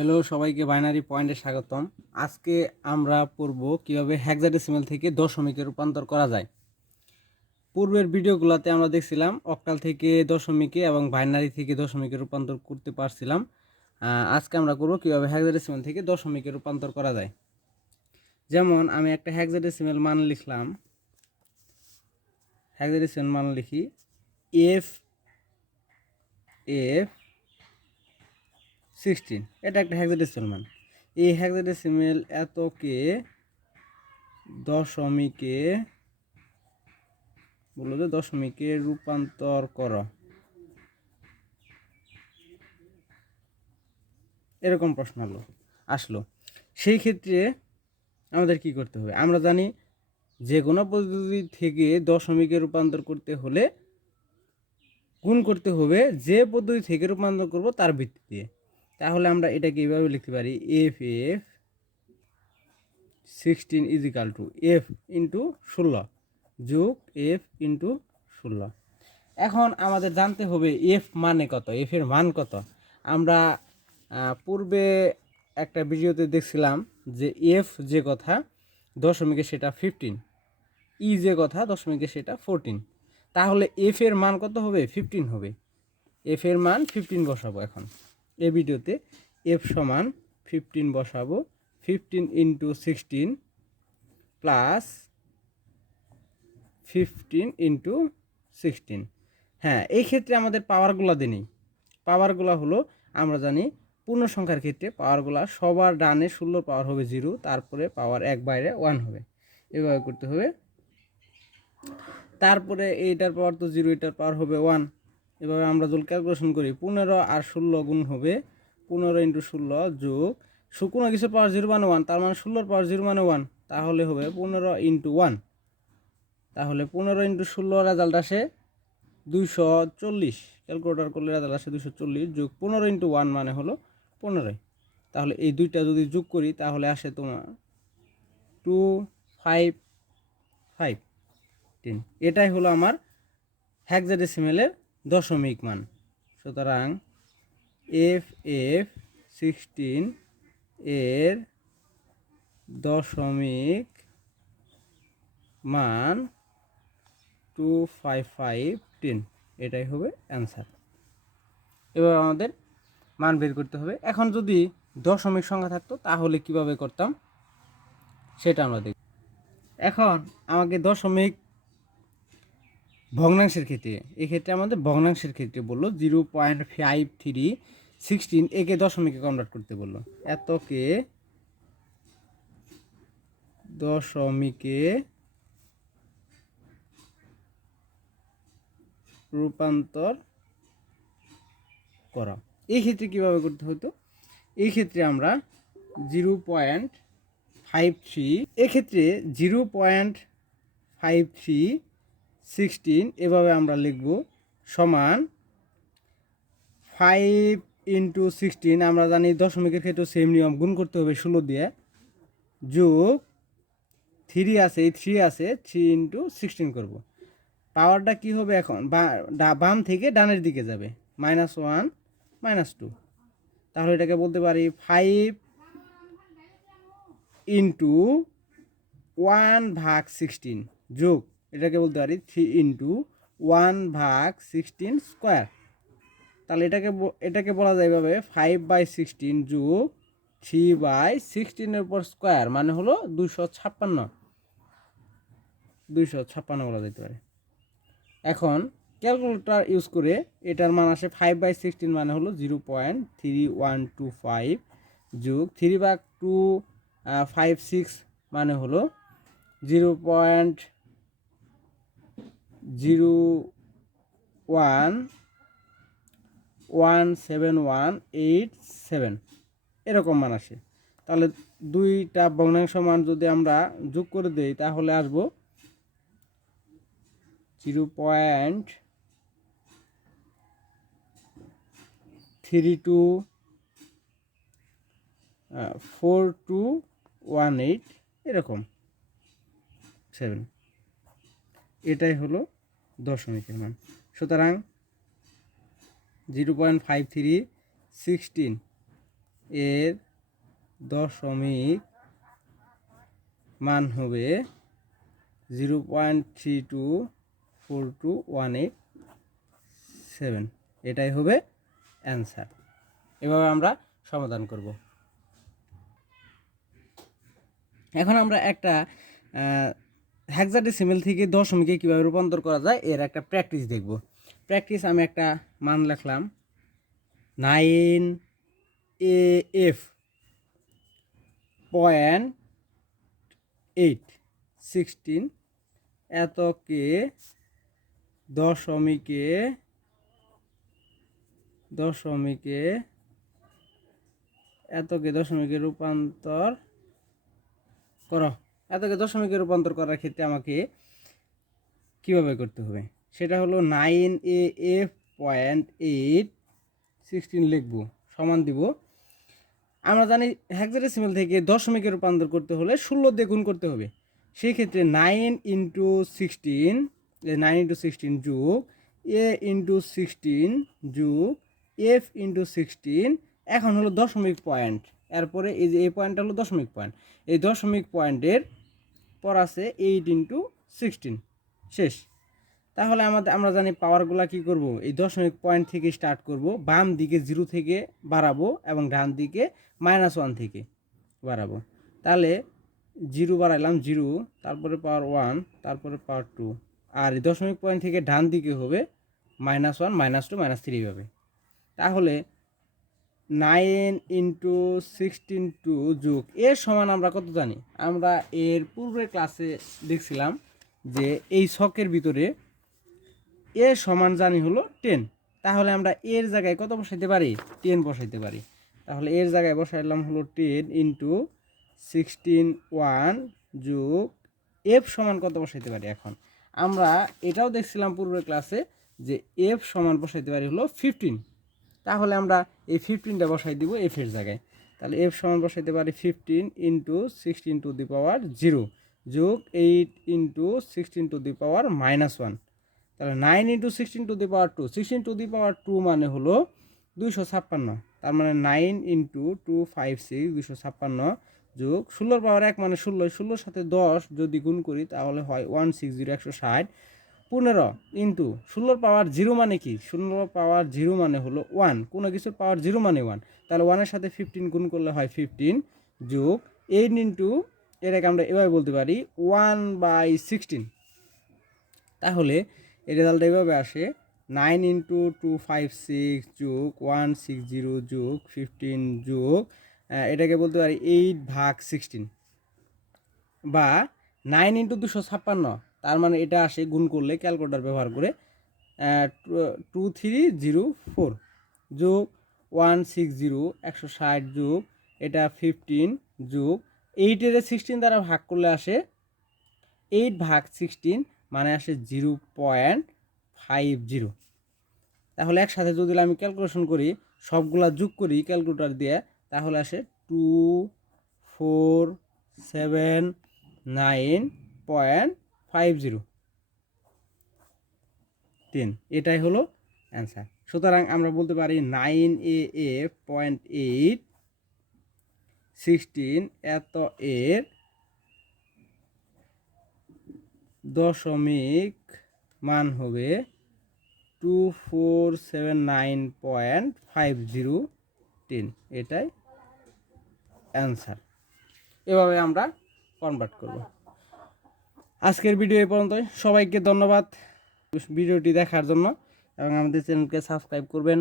Hello সবাইকে binary পয়েন্টে স্বাগতম। আজকে আমরা পড়ব কিভাবে হেক্সাডেসিমাল থেকে দশমিকে রূপান্তর করা যায়। পূর্বের ভিডিওগুলোতে আমরা দেখছিলাম অক্টাল থেকে দশমিকে এবং বাইনারি থেকে দশমিকে রূপান্তর করতে পারছিলাম। আজকে আমরা করব কিভাবে হেক্সাডেসিমাল থেকে দশমিকে রূপান্তর করা যায়। যেমন আমি একটা হেক্সাডেসিমাল মান লিখলাম, হেক্সাডেসিমাল মান লিখি এফ 16, এটা একটা হেক্সাডেসিমাল মান। এই হেক্সাডেসিমাল এতকে দশমিকে বললো যে দশমিকে রূপান্তর করো, এরকম প্রশ্ন আসলো। সেই ক্ষেত্রে আমাদের কি করতে হবে? আমরা জানি যে কোনো পদ্ধতি থেকে দশমিকে রূপান্তর করতে হলে গুণ করতে হবে যে পদ্ধতি থেকে রূপান্তর করব তার ভিত্তিতে। তাহলে আমরা এটাকে এইভাবে লিখতে পারি, F 16 is equal to F into 16 যোগ এফ ইন্টু 16। এখন আমাদের জানতে হবে এফ মানে কত, এফ এর মান কত। আমরা পূর্বে একটা ভিডিওতে দেখছিলাম যে এফ যে কথা দশমিকে সেটা 15, ই যে কথা দশমিকে সেটা 14। তাহলে এফ এর মান কত হবে? 15 হবে। এফ এর মান 15 বসাবো। এখন এই ভিডিওতে এফ সমান 15 বসাবো। 15 ইন্টু 16 প্লাস 15 ইন্টু 16। হ্যাঁ, এই ক্ষেত্রে আমাদের পাওয়ারগুলো দেনি। পাওয়ারগুলো হলো আমরা জানি পূর্ণ সংখ্যার ক্ষেত্রে পাওয়ারগুলো সবার ডানে 16 পাওয়ার হবে 0, তারপরে পাওয়ার এক বাইরে 1 হবে। এভাবে করতে হবে। তারপরে এইটার পাওয়ার তো 0, এটার পাওয়ার হবে 1। এভাবে আমরা যদি ক্যালকুলেশন করি 15 আর 16 গুণ হবে 15 ইন্টু 16 যোগ কোনো কিছু পাওয়ার 0 মানে 1, তার মানে 16 পাওয়ার 0 মানে 1, তাহলে হবে 15 ইন্টু 1। তাহলে 15 ইন্টু 16 রেজাল্ট আসে 240। ক্যালকুলেটর করলে রেজাল্ট আসে 240 যোগ 15 ইন্টু 1 মানে হলো 15। তাহলে এই দুইটা যদি যোগ করি তাহলে আসে তোমার 255। এটাই হলো আমার হেক্সাডেসিমালের দশমিক মান। সুতরাং এফ 16 এর দশমিক মান 25510, এটাই হবে অ্যান্সার। এবার আমাদের মান বের করতে হবে। এখন যদি দশমিক সংখ্যা থাকতো তাহলে কিভাবে করতাম সেটা আমরা দেখব। এখন আমাকে দশমিক ভগ্নাংশের ক্ষেত্রে, এক্ষেত্রে আমাদের ভগ্নাংশের ক্ষেত্রে বললো 0.5316 একে দশমিকে কনভার্ট করতে বললো। এতকে দশমিকে রূপান্তর করা। এই ক্ষেত্রে কিভাবে করতে হতো? এই ক্ষেত্রে আমরা 0.53, এক্ষেত্রে 0.5316 এভাবে আমরা লিখব সমান 5 ইন্টু 16। আমরা জানি দশমিকের ক্ষেত্রে সেম নিয়ম, গুণ করতে হবে 16 দিয়ে, যোগ 3 আছে, এই 3 আছে, 3 ইন্টু 16 করবো। পাওয়ারটা কি হবে? এখন বাম থেকে ডানের দিকে যাবে, -1 -2। তাহলে এটাকে বলতে পারি 5 ইন্টু 1/16 যোগ এটাকে বলতে পারি 3 ইন্টু 1/16 স্কোয়ার। তাহলে এটাকে বলা যায় এভাবে 5/16 যোগ 3/16 উপর স্কোয়ার মানে হলো 256 বলা যেতে পারে। এখন ক্যালকুলেটর ইউজ করে এটার মান আসে 5/16 মানে হলো 0.3125 যোগ 3/256 মানে হলো 0.017187 এরকম মান আসে। তাহলে দুইটা ভগ্নাংশ মান যদি আমরা যোগ করে দেই তাহলে আসবো 0.324218 এরকম 7। এটাই হলো দশমিকের মান। সুতরাং 0.5316 এর দশমিক মান হবে 0.324218 এটাই হবে অ্যান্সার। এভাবে আমরা সমাধান করব। এখন আমরা একটা হেক্সাডেসিমেল থেকে দশমিকে কীভাবে রূপান্তর করা যায় এর একটা প্র্যাকটিস দেখব। প্র্যাকটিস আমি একটা মান লিখলাম 9AF.8 16 এতকে দশমিকে রূপান্তর করো। এতকে দশমিকে রূপান্তর করার ক্ষেত্রে আমাকে কিভাবে করতে হবে সেটা হলো 9AF.8 লিখব, সমান দিব। আমরা জানি হেক্সাডেসিমেল থেকে দশমিকে রূপান্তর করতে হলে 16 দিয়ে গুণ করতে হবে। সেই ক্ষেত্রে 9 × 16 যোগ A × 16 যোগ F × 16 এখন হলো দশমিক পয়েন্ট। এরপরে এই যে এই পয়েন্টটা হলো দশমিক পয়েন্ট, এই দশমিক পয়েন্টের পর আছে 8 × 16 শেষ। তাহলে আমরা জানি পাওয়ারগুলো কি করব, এই দশমিক পয়েন্ট থেকে স্টার্ট করব, বাম দিকে 0 থেকে বাড়াবো এবং ডান দিকে -1 থেকে বাড়াবো। তাহলে 0 বাড়াইলাম 0, তারপরে পাওয়ার 1, তারপরে পাওয়ার 2, আর এই দশমিক পয়েন্ট থেকে ডান দিকে হবে -1 -2 -3 হবে। তাহলে 9 × 16 যোগ এর সমান আমরা কত জানি? আমরা এর পূর্বের ক্লাসে দেখছিলাম যে এই ছকের ভিতরে এর সমান জানি হলো 10। তাহলে আমরা এর জায়গায় কত বসাইতে পারি? 10 বসাইতে পারি। তাহলে এর জায়গায় বসাইলাম হলো 10 × 16 1 যোগ এফ সমান কত বসাইতে পারি? এখন আমরা এটাও দেখছিলাম পূর্বের ক্লাসে যে এফ সমান বসাইতে পারি হলো 15। তাহলে আমরা এই 15টা বসাই দিব এফ এর জায়গায়। তাহলে এফ সমান বসাইতে পারি 15 × 16⁻0 যোগ 8 × 16⁻1। তাহলে 9 × 16⁻2, 16⁻2 মানে হলো 256। তার মানে 9 × 256 256 যোগ 16 পাওয়ার 1 মানে 16, 16-র সাথে 10 যদি গুণ করি তাহলে হয় 160 160। 15 ইন্টু 16 পাওয়ার 0 মানে কি? 16 পাওয়ার 0 মানে হলো 1, কোনো কিছুর পাওয়ার 0 মানে 1। তাহলে 1-এর সাথে 15 গুণ করলে হয় 15 যোগ 8 × এটাকে আমরা এভাবে বলতে পারি 1/16। তাহলে এই রেজাল্টটা এভাবে আসে 9 × 256 যোগ 160 যোগ 15 যোগ এটাকে বলতে পারি 8/16 বা 9 × 256। তার মানে এটা আসে গুণ করলে ক্যালকুলেটর ব্যবহার করে 2304 যোগ 160 160 যোগ এটা 15 যোগ 8-এর 16 দ্বারা ভাগ করলে আসে 8/16 মানে আসে 0.50। তাহলে একসাথে যদি আমি ক্যালকুলেশন করি, সবগুলা যোগ করি ক্যালকুলেটর দিয়ে, তাহলে আসে 2479.50 এটাই হলো অ্যান্সার। সুতরাং আমরা বলতে পারি 9AF.8 16 এত এর দশমিক মান হবে 2479.50 এটাই অ্যান্সার। এভাবে আমরা কনভার্ট করব। আজকের ভিডিও এই পর্যন্তই। সবাইকে ধন্যবাদ ভিডিওটি দেখার জন্য এবং আমাদের চ্যানেলকে সাবস্ক্রাইব করবেন।